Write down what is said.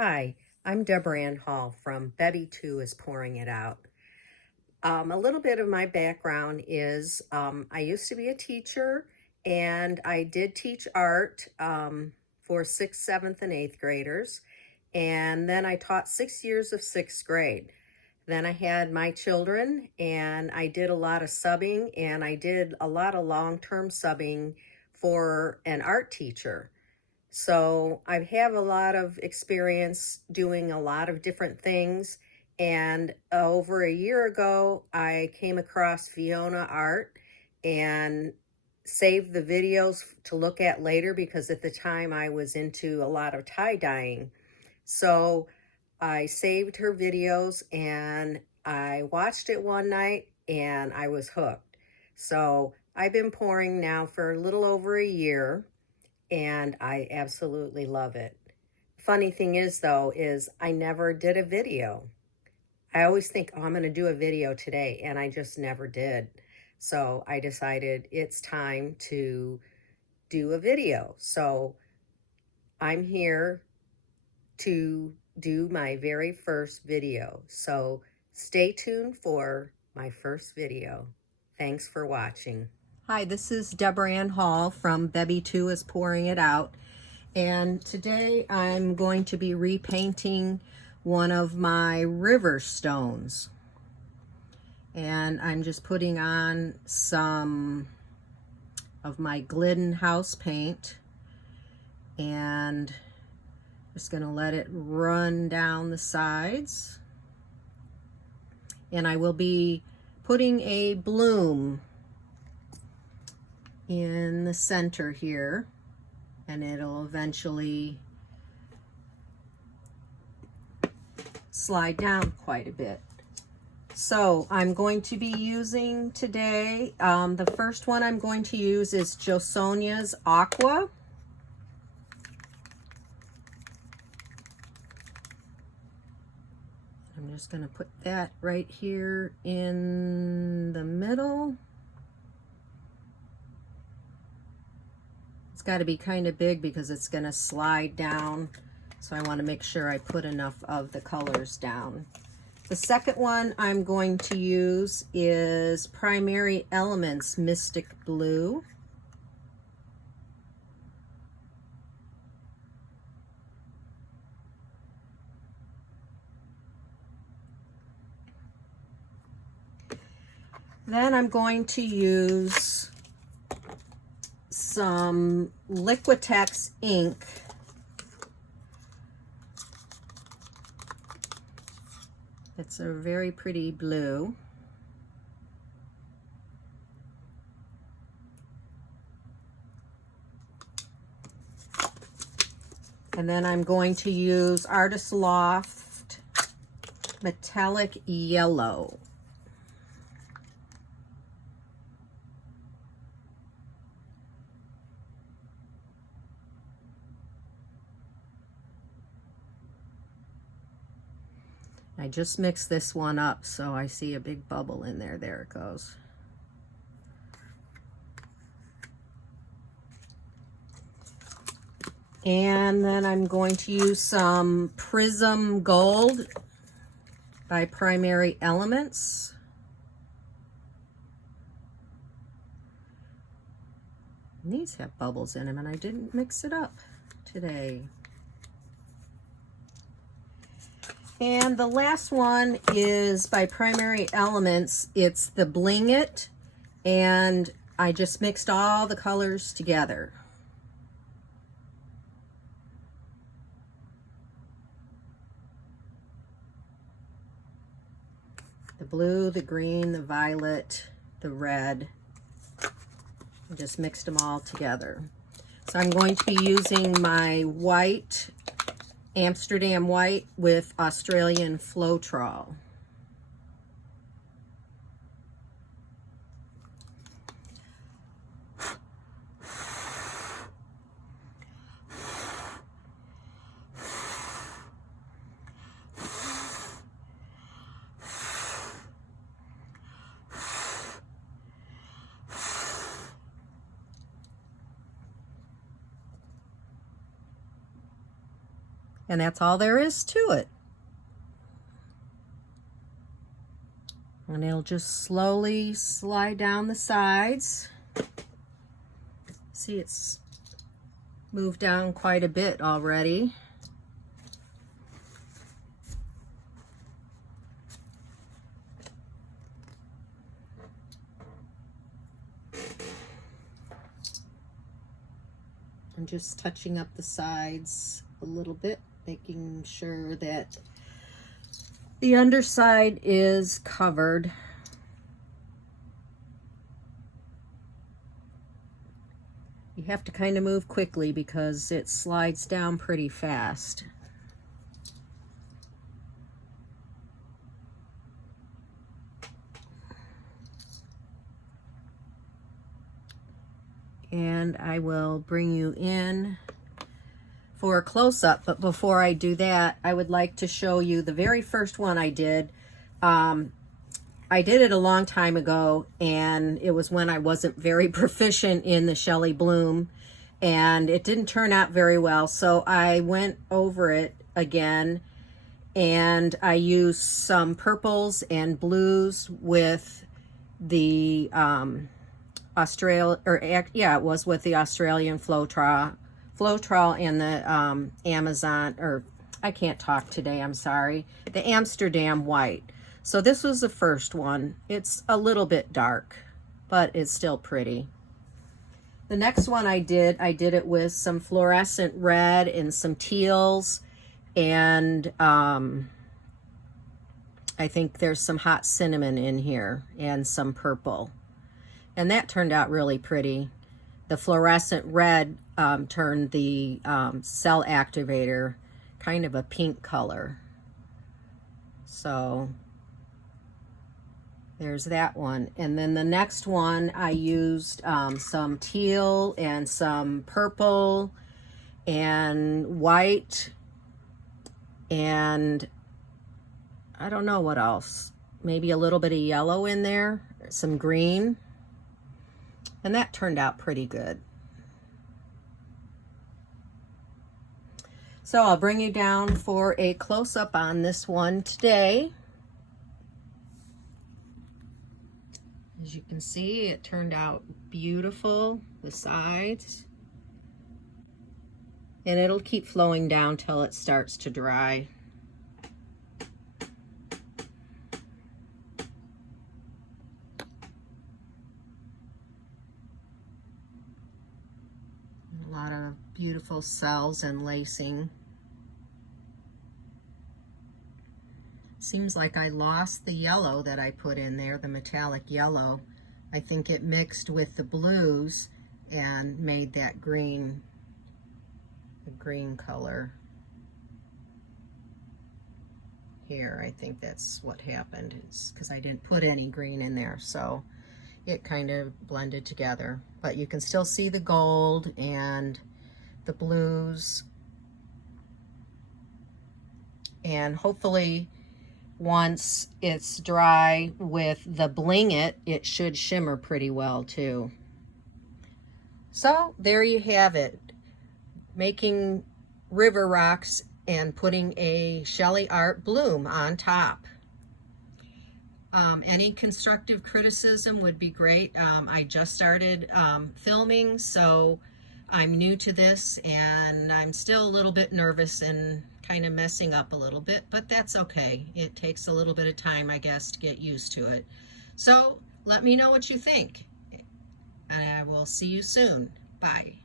Hi, I'm Deborah Ann Hall from Betty 2 is Pouring It Out. A little bit of my background is I used to be a teacher and I did teach art for 6th, 7th, and 8th graders. And then I taught 6 years of 6th grade. Then I had my children and I did a lot of subbing and I did a lot of long-term subbing for an art teacher. So I have a lot of experience doing a lot of different things. And over a year ago, I came across Fiona Art and saved the videos to look at later because at the time I was into a lot of tie-dyeing. So I saved her videos and I watched it one night and I was hooked. So I've been pouring now for a little over a year and I absolutely love it. Funny thing is though, is I never did a video. I always think, oh, I'm going to do a video today, and I just never did. So I decided it's time to do a video. So I'm here to do my very first video. So stay tuned for my first video. Thanks for watching. Hi, this is Deborah Ann Hall from Betty 2 is Pouring It Out. And today I'm going to be repainting one of my river stones. And I'm just putting on some of my Glidden house paint and just going to let it run down the sides. And I will be putting a bloom in the center here, and it'll eventually slide down quite a bit. So I'm going to be using today, the first one I'm going to use is Josonia's Aqua. I'm just going to put that right here in the middle. It's got to be kind of big because it's going to slide down. So I want to make sure I put enough of the colors down. The second one I'm going to use is Primary Elements Mystic Blue. Then I'm going to use some Liquitex ink. It's a very pretty blue. And then I'm going to use Artist Loft Metallic Yellow. I just mixed this one up, so I see a big bubble in there. There it goes. And then I'm going to use some Prism Gold by Primary Elements. And these have bubbles in them, and I didn't mix it up today. And the last one is by Primary Elements. It's the Bling It, and I just mixed all the colors together. The blue, the green, the violet, the red. I just mixed them all together. So I'm going to be using my white, Amsterdam white with Australian Floetrol. And that's all there is to it. And it'll just slowly slide down the sides. See, it's moved down quite a bit already. I'm just touching up the sides a little bit, making sure that the underside is covered. You have to kind of move quickly because it slides down pretty fast. And I will bring you in for a close-up, but before I do that, I would like to show you the very first one I did. I did it a long time ago, and it was when I wasn't very proficient in the Shelee Bloom, and it didn't turn out very well, so I went over it again, and I used some purples and blues with the it was with the Australian Floetrol and the Amazon, or I can't talk today, I'm sorry, the Amsterdam White. So this was the first one. It's a little bit dark, but it's still pretty. The next one I did it with some fluorescent red and some teals, and I think there's some hot cinnamon in here and some purple. And that turned out really pretty. The fluorescent red turned the cell activator kind of a pink color. So there's that one. And then the next one I used some teal and some purple and white and I don't know what else. Maybe a little bit of yellow in there, some green. And that turned out pretty good. So I'll bring you down for a close-up on this one today. As you can see, it turned out beautiful, the sides. And it'll keep flowing down till it starts to dry. A lot of beautiful cells and lacing. Seems like I lost the yellow that I put in there, the metallic yellow. I think it mixed with the blues and made that green, the green color. Here, I think that's what happened, is because I didn't put any green in there, so it kind of blended together. But you can still see the gold and the blues. And hopefully once it's dry with the Bling It, it should shimmer pretty well too. So there you have it. Making river rocks and putting a Shelee Art bloom on top. Any constructive criticism would be great. I just started filming, so I'm new to this and I'm still a little bit nervous and kind of messing up a little bit, but that's okay. It takes a little bit of time, I guess, to get used to it. So let me know what you think, and I will see you soon. Bye.